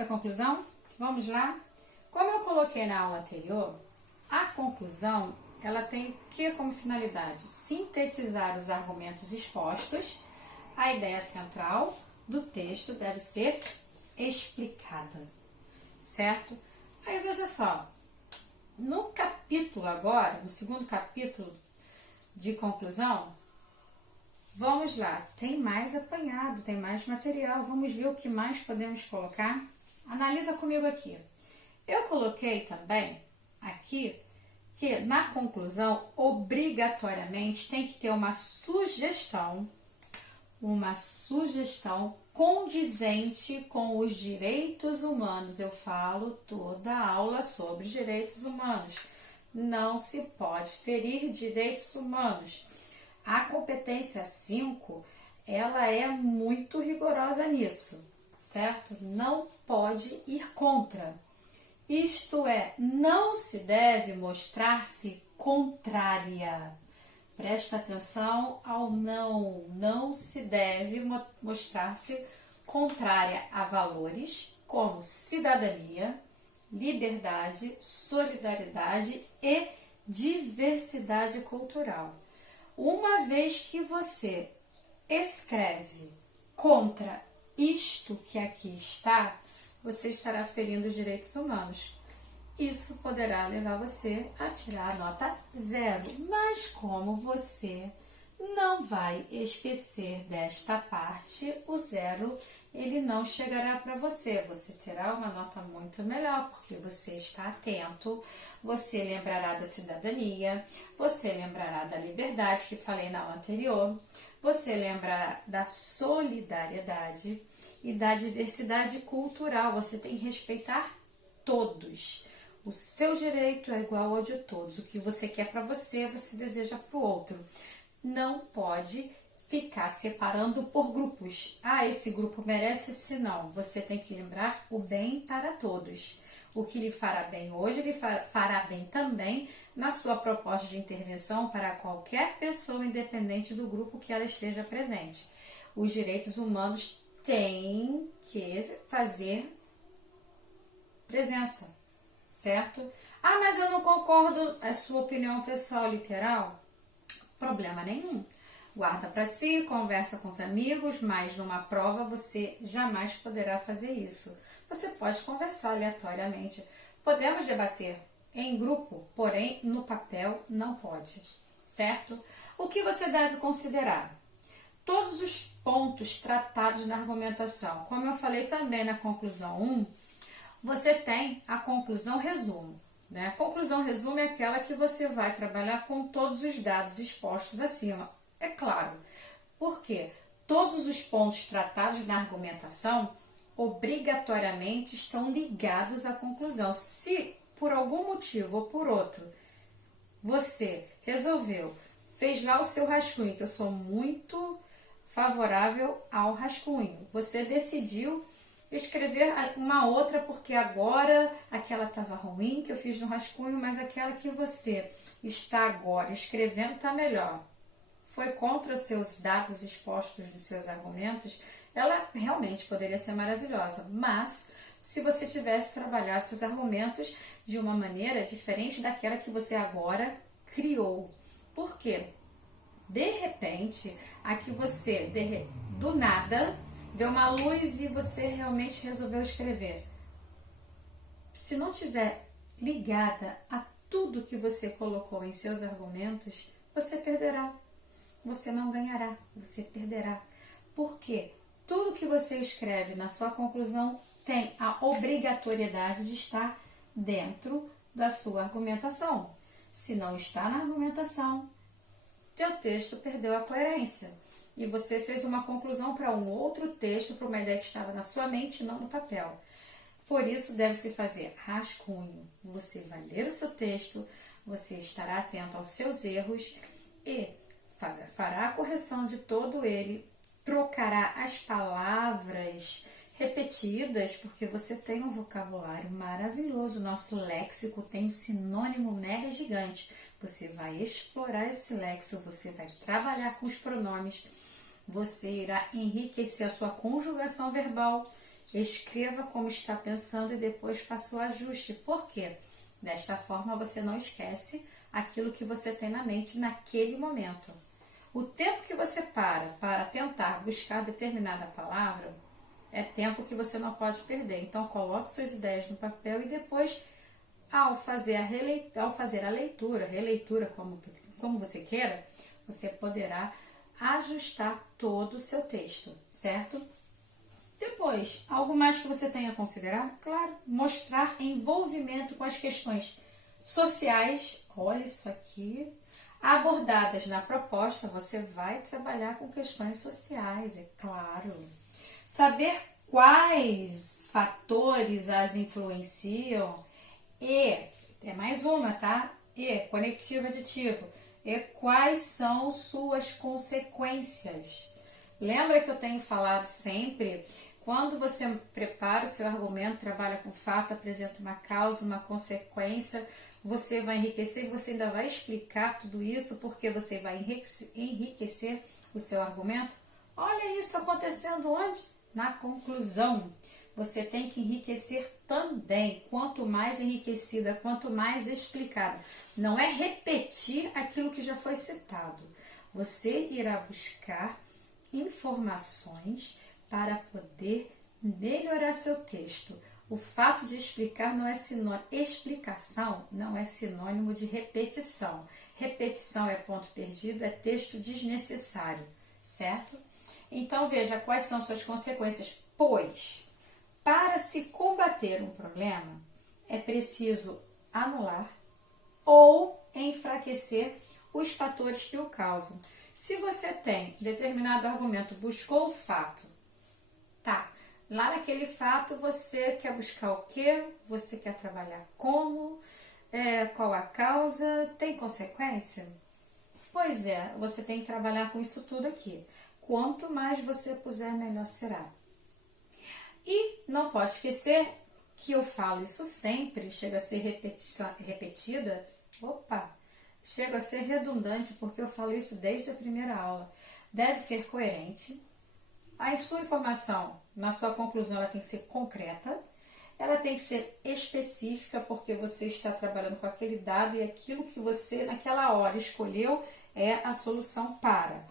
prática a conclusão? Vamos lá? Como eu coloquei na aula anterior, a conclusão ela tem que como finalidade sintetizar os argumentos expostos. A ideia central do texto deve ser explicada, certo? Aí veja só, no capítulo agora, no segundo capítulo de conclusão, vamos lá, tem mais apanhado, tem mais material, vamos ver o que mais podemos colocar. Analisa comigo aqui. Eu coloquei também aqui que na conclusão, obrigatoriamente, tem que ter uma sugestão condizente com os direitos humanos. Eu falo toda a aula sobre direitos humanos. Não se pode ferir direitos humanos. A competência 5, ela é muito rigorosa nisso, certo? Não pode ir contra. Isto é, não se deve mostrar-se contrária. Presta atenção ao não. Não se deve mostrar-se contrária a valores como cidadania, liberdade, solidariedade e diversidade cultural. Uma vez que você escreve contra isto que aqui está, você estará ferindo os direitos humanos. Isso poderá levar você a tirar a nota 0. Mas como você não vai esquecer desta parte, o 0 ele não chegará para você. Você terá uma nota muito melhor, porque você está atento, você lembrará da cidadania, você lembrará da liberdade, que falei na aula anterior, você lembrará da solidariedade e da diversidade cultural. Você tem que respeitar todos. O seu direito é igual ao de todos. O que você quer para você, você deseja para o outro. Não pode ficar separando por grupos. Ah, esse grupo merece, esse não. Você tem que lembrar o bem para todos. O que lhe fará bem hoje, lhe fará bem também na sua proposta de intervenção para qualquer pessoa, independente do grupo que ela esteja presente. Os direitos humanos têm que fazer presença, certo? Ah, mas eu não concordo, é sua opinião pessoal literal? Problema nenhum. Guarda para si, conversa com os amigos, mas numa prova você jamais poderá fazer isso. Você pode conversar aleatoriamente. Podemos debater em grupo, porém no papel não pode, certo? O que você deve considerar? Todos os pontos tratados na argumentação. Como eu falei também na conclusão 1, você tem a conclusão resumo. Né? A conclusão resumo é aquela que você vai trabalhar com todos os dados expostos acima. É claro, porque todos os pontos tratados na argumentação obrigatoriamente estão ligados à conclusão. Se por algum motivo ou por outro você resolveu, fez lá o seu rascunho, que eu sou muito favorável ao rascunho, você decidiu escrever uma outra porque agora aquela estava ruim que eu fiz no rascunho, mas aquela que você está agora escrevendo está melhor. Foi contra os seus dados expostos dos seus argumentos, ela realmente poderia ser maravilhosa, mas se você tivesse trabalhado seus argumentos de uma maneira diferente daquela que você agora criou. Por quê? De repente, aqui você, do nada, vê uma luz e você realmente resolveu escrever. Se não tiver ligada a tudo que você colocou em seus argumentos, você perderá. Você não ganhará, você perderá. Por quê? Tudo que você escreve na sua conclusão tem a obrigatoriedade de estar dentro da sua argumentação. Se não está na argumentação, teu texto perdeu a coerência. E você fez uma conclusão para um outro texto, para uma ideia que estava na sua mente, não no papel. Por isso, deve-se fazer rascunho. Você vai ler o seu texto, você estará atento aos seus erros e fará a correção de todo ele, trocará as palavras repetidas, porque você tem um vocabulário maravilhoso. Nosso léxico tem um sinônimo mega gigante. Você vai explorar esse léxico, você vai trabalhar com os pronomes, você irá enriquecer a sua conjugação verbal Escreva como está pensando e depois faça o ajuste. Por quê? Desta forma você não esquece aquilo que você tem na mente naquele momento. O tempo que você para tentar buscar determinada palavra é tempo que você não pode perder. Então coloque suas ideias no papel e depois, ao fazer a leitura, releitura, como você queira, você poderá ajustar todo o seu texto, certo? Depois, algo mais que você tenha a considerar? Claro, mostrar envolvimento com as questões sociais, olha isso aqui, abordadas na proposta. Você vai trabalhar com questões sociais, é claro. Saber quais fatores as influenciam e, é mais uma, tá? E, conectivo aditivo, e quais são suas consequências. Lembra que eu tenho falado sempre, quando você prepara o seu argumento, trabalha com fato, apresenta uma causa, uma consequência, você vai enriquecer e você ainda vai explicar tudo isso, porque você vai enriquecer o seu argumento. Olha isso acontecendo onde? Na conclusão. Você tem que enriquecer também. Quanto mais enriquecida, quanto mais explicada. Não é repetir aquilo que já foi citado. Você irá buscar informações para poder melhorar seu texto. O fato de explicar não é sinônimo, explicação não é sinônimo de repetição. Repetição é ponto perdido, é texto desnecessário, certo? Então veja quais são suas consequências. Pois, para se combater um problema, é preciso anular ou enfraquecer os fatores que o causam. Se você tem determinado argumento, buscou o fato, tá? Lá naquele fato você quer buscar o quê? Você quer trabalhar como? Qual a causa? Tem consequência? Pois é, você tem que trabalhar com isso tudo aqui. Quanto mais você puser, melhor será. E não pode esquecer que eu falo isso sempre, chega a ser repetida, chega a ser redundante, porque eu falo isso desde a primeira aula. Deve ser coerente. A sua informação, na sua conclusão, ela tem que ser concreta, ela tem que ser específica, porque você está trabalhando com aquele dado e aquilo que você, naquela hora, escolheu é a solução para.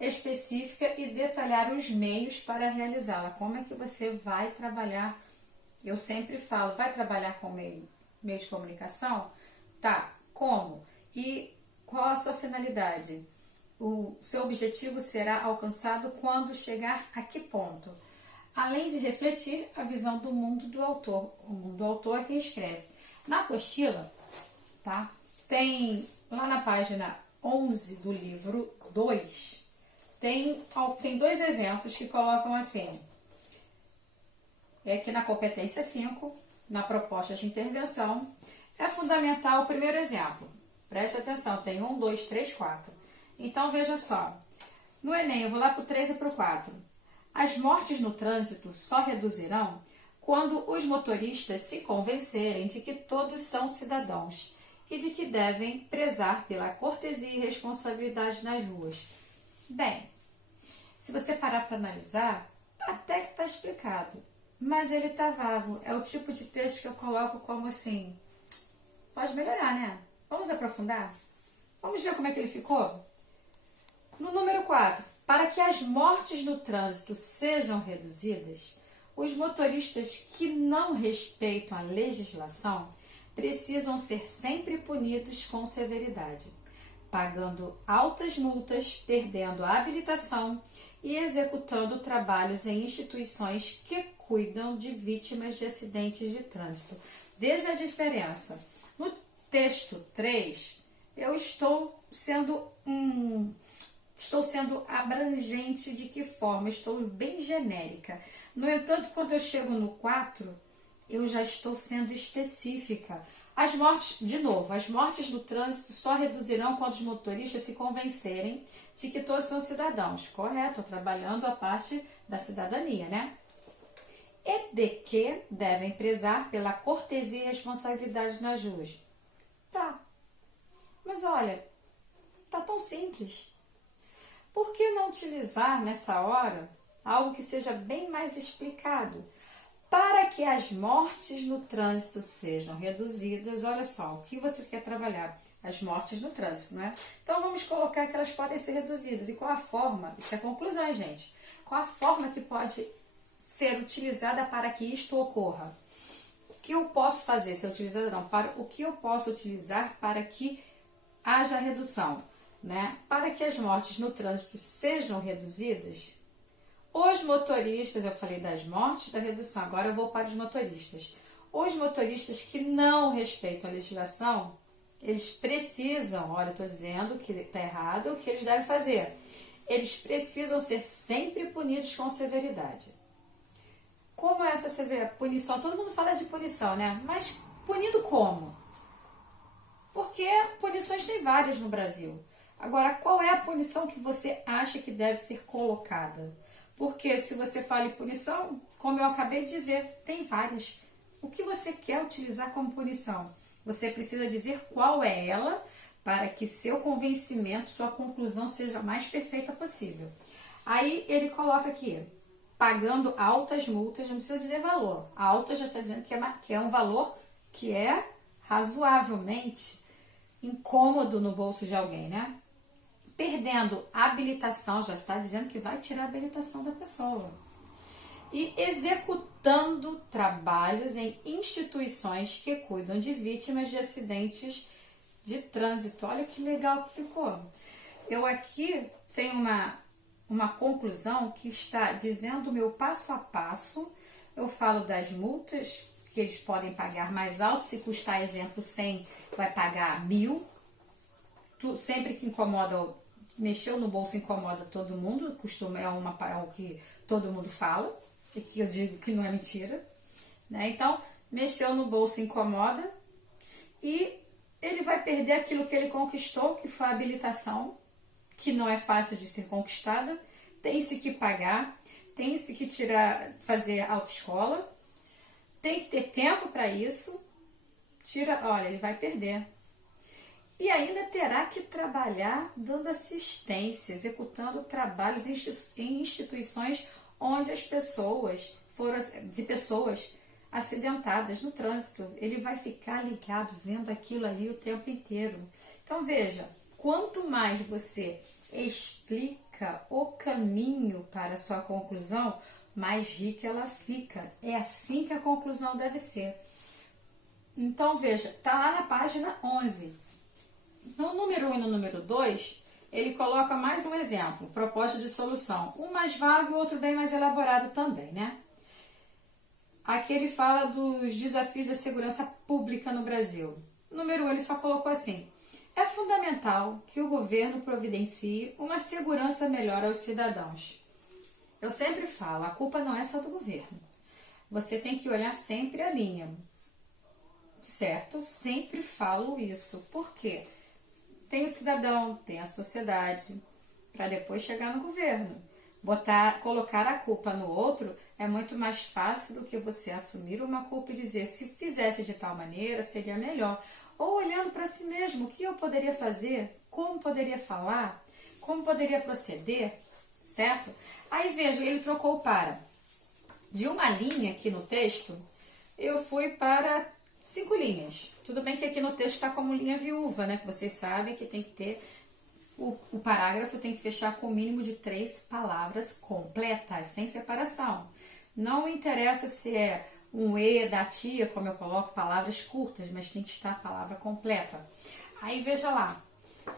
Específica e detalhar os meios para realizá-la. Como é que você vai trabalhar? Eu sempre falo, vai trabalhar com meio de comunicação? Tá, como? E qual a sua finalidade? O seu objetivo será alcançado quando chegar a que ponto? Além de refletir a visão do mundo do autor. O mundo do autor é quem escreve. Na apostila, tá? Tem lá na página 11 do livro 2, tem dois exemplos que colocam assim. É que na competência 5, na proposta de intervenção, é fundamental o primeiro exemplo. Preste atenção, tem 1, 2, 3, 4. Então, veja só. No Enem, eu vou lá para o 3 e para o 4. As mortes no trânsito só reduzirão quando os motoristas se convencerem de que todos são cidadãos e de que devem prezar pela cortesia e responsabilidade nas ruas. Bem, se você parar para analisar, até que está explicado, mas ele está vago. É o tipo de texto que eu coloco como assim, pode melhorar, né? Vamos aprofundar? Vamos ver como é que ele ficou? No número 4, para que as mortes no trânsito sejam reduzidas, os motoristas que não respeitam a legislação precisam ser sempre punidos com severidade, pagando altas multas, perdendo a habilitação e executando trabalhos em instituições que cuidam de vítimas de acidentes de trânsito. Veja a diferença. No texto 3, eu estou sendo abrangente de que forma? Estou bem genérica. No entanto, quando eu chego no 4, eu já estou sendo específica. As mortes no trânsito só reduzirão quando os motoristas se convencerem de que todos são cidadãos. Correto, estou trabalhando a parte da cidadania, né? E de que devem prezar pela cortesia e responsabilidade nas ruas. Tá, mas olha, tá tão simples. Por que não utilizar nessa hora algo que seja bem mais explicado? Para que as mortes no trânsito sejam reduzidas, olha só, o que você quer trabalhar? As mortes no trânsito, né? Então vamos colocar que elas podem ser reduzidas. E qual a forma? Isso é conclusão, gente. Qual a forma que pode ser utilizada para que isto ocorra? O que eu posso fazer, se utilizar não, o que eu posso utilizar para que haja redução, né? Para que as mortes no trânsito sejam reduzidas, os motoristas, eu falei das mortes, da redução, agora eu vou para os motoristas. Os motoristas que não respeitam a legislação, eles precisam, olha, eu estou dizendo que está errado, o que eles devem fazer? Eles precisam ser sempre punidos com severidade. Como é essa punição? Todo mundo fala de punição, né? Mas punido como? Porque punições tem várias no Brasil. Agora, qual é a punição que você acha que deve ser colocada? Porque se você fala em punição, como eu acabei de dizer, tem várias. O que você quer utilizar como punição? Você precisa dizer qual é ela para que seu convencimento, sua conclusão seja a mais perfeita possível. Aí ele coloca aqui, pagando altas multas, não precisa dizer valor. A alta já está dizendo que é um valor que é razoavelmente incômodo no bolso de alguém, né? Perdendo a habilitação, já está dizendo que vai tirar a habilitação da pessoa. E executando trabalhos em instituições que cuidam de vítimas de acidentes de trânsito. Olha que legal que ficou. Eu aqui tenho uma conclusão que está dizendo o meu passo a passo. Eu falo das multas, que eles podem pagar mais alto. Se custar, exemplo, 100, vai pagar 1.000. Sempre que incomoda, mexeu no bolso incomoda todo mundo. É o que todo mundo fala. E que eu digo que não é mentira. Né? Então, mexeu no bolso incomoda. E ele vai perder aquilo que ele conquistou, que foi a habilitação, que não é fácil de ser conquistada. Tem-se que pagar, tem-se que fazer autoescola, tem que ter tempo para isso. Olha, ele vai perder. E ainda terá que trabalhar dando assistência, executando trabalhos em instituições onde as pessoas pessoas acidentadas no trânsito. Ele vai ficar ligado, vendo aquilo ali o tempo inteiro. Então veja, quanto mais você explica o caminho para a sua conclusão, mais rica ela fica. É assim que a conclusão deve ser. Então veja, está lá na página 11. No número 1 e no número 2, ele coloca mais um exemplo, proposta de solução. Um mais vago e o outro bem mais elaborado também, né? Aqui ele fala dos desafios da segurança pública no Brasil. Número 1, ele só colocou assim: é fundamental que o governo providencie uma segurança melhor aos cidadãos. Eu sempre falo, a culpa não é só do governo. Você tem que olhar sempre a linha. Certo? Sempre falo isso. Por quê? Tem o cidadão, tem a sociedade, para depois chegar no governo. Colocar a culpa no outro é muito mais fácil do que você assumir uma culpa e dizer, se fizesse de tal maneira, seria melhor. Ou olhando para si mesmo, o que eu poderia fazer, como poderia falar, como poderia proceder, certo? Aí veja, ele trocou para, de uma linha aqui no texto, eu fui para 5 linhas. Tudo bem que aqui no texto está como linha viúva, né? Que vocês sabem que tem que ter, o parágrafo tem que fechar com o mínimo de 3 palavras completas, sem separação. Não interessa se é um e da tia, como eu coloco, palavras curtas, mas tem que estar a palavra completa. Aí veja lá,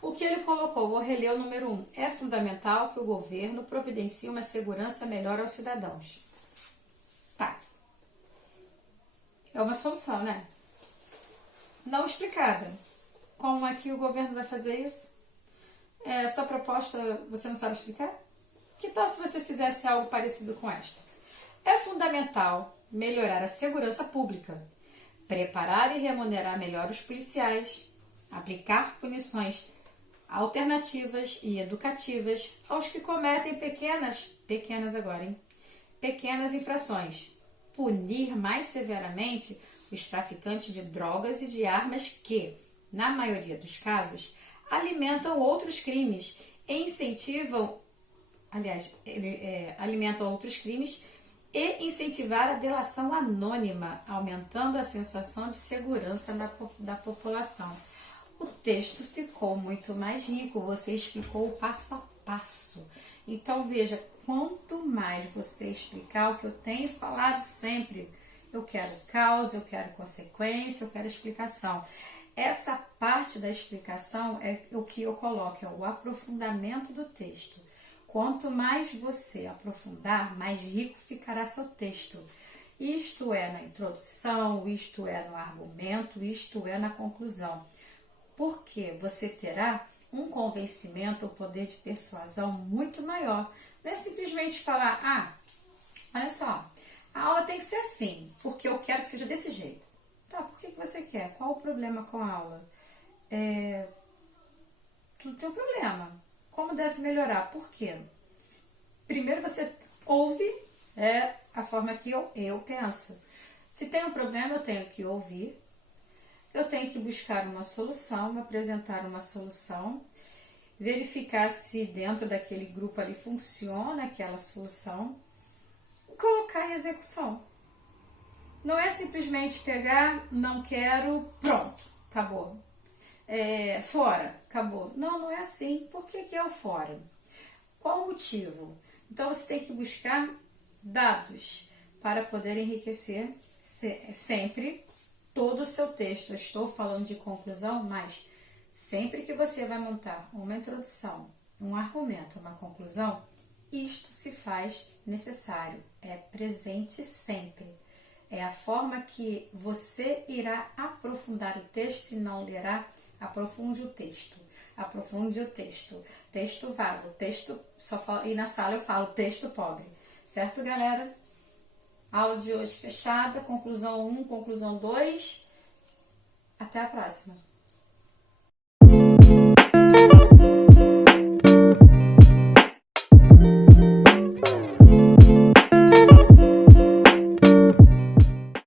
o que ele colocou, vou reler o número 1. É fundamental que o governo providencie uma segurança melhor aos cidadãos. Tá. É uma solução, né? Não explicada. Como é que o governo vai fazer isso? Sua proposta você não sabe explicar? Que tal se você fizesse algo parecido com esta? É fundamental melhorar a segurança pública, preparar e remunerar melhor os policiais, aplicar punições alternativas e educativas aos que cometem pequenas infrações, punir mais severamente os traficantes de drogas e de armas que, na maioria dos casos, alimentam outros crimes e incentivam, alimentam outros crimes e incentivar a delação anônima, aumentando a sensação de segurança da população. O texto ficou muito mais rico, você explicou o passo a passo. Então, veja, quanto mais você explicar o que eu tenho falado sempre, eu quero causa, eu quero consequência, eu quero explicação. Essa parte da explicação é o que eu coloco, é o aprofundamento do texto. Quanto mais você aprofundar, mais rico ficará seu texto. Isto é na introdução, isto é no argumento, isto é na conclusão. Porque você terá um convencimento, um poder de persuasão muito maior. Não é simplesmente falar, olha só, a aula tem que ser assim, porque eu quero que seja desse jeito. Tá, por que você quer? Qual o problema com a aula? Tudo tem um problema. Como deve melhorar? Por quê? Primeiro você ouve, a forma que eu penso. Se tem um problema, eu tenho que ouvir. Eu tenho que buscar uma solução, apresentar uma solução, verificar se dentro daquele grupo ali funciona aquela solução, colocar em execução. Não é simplesmente pegar, não quero, pronto, acabou. Fora, acabou. Não, não é assim. Por que é o fora? Qual o motivo? Então você tem que buscar dados para poder enriquecer sempre todo o seu texto. Eu estou falando de conclusão, mas sempre que você vai montar uma introdução, um argumento, uma conclusão, isto se faz necessário. É presente sempre. É a forma que você irá aprofundar o texto e não lerá. Aprofunde o texto. Aprofunde o texto. Texto vago. Texto só falo, e na sala eu falo texto pobre. Certo, galera? Aula de hoje fechada. Conclusão 1, conclusão 2. Até a próxima.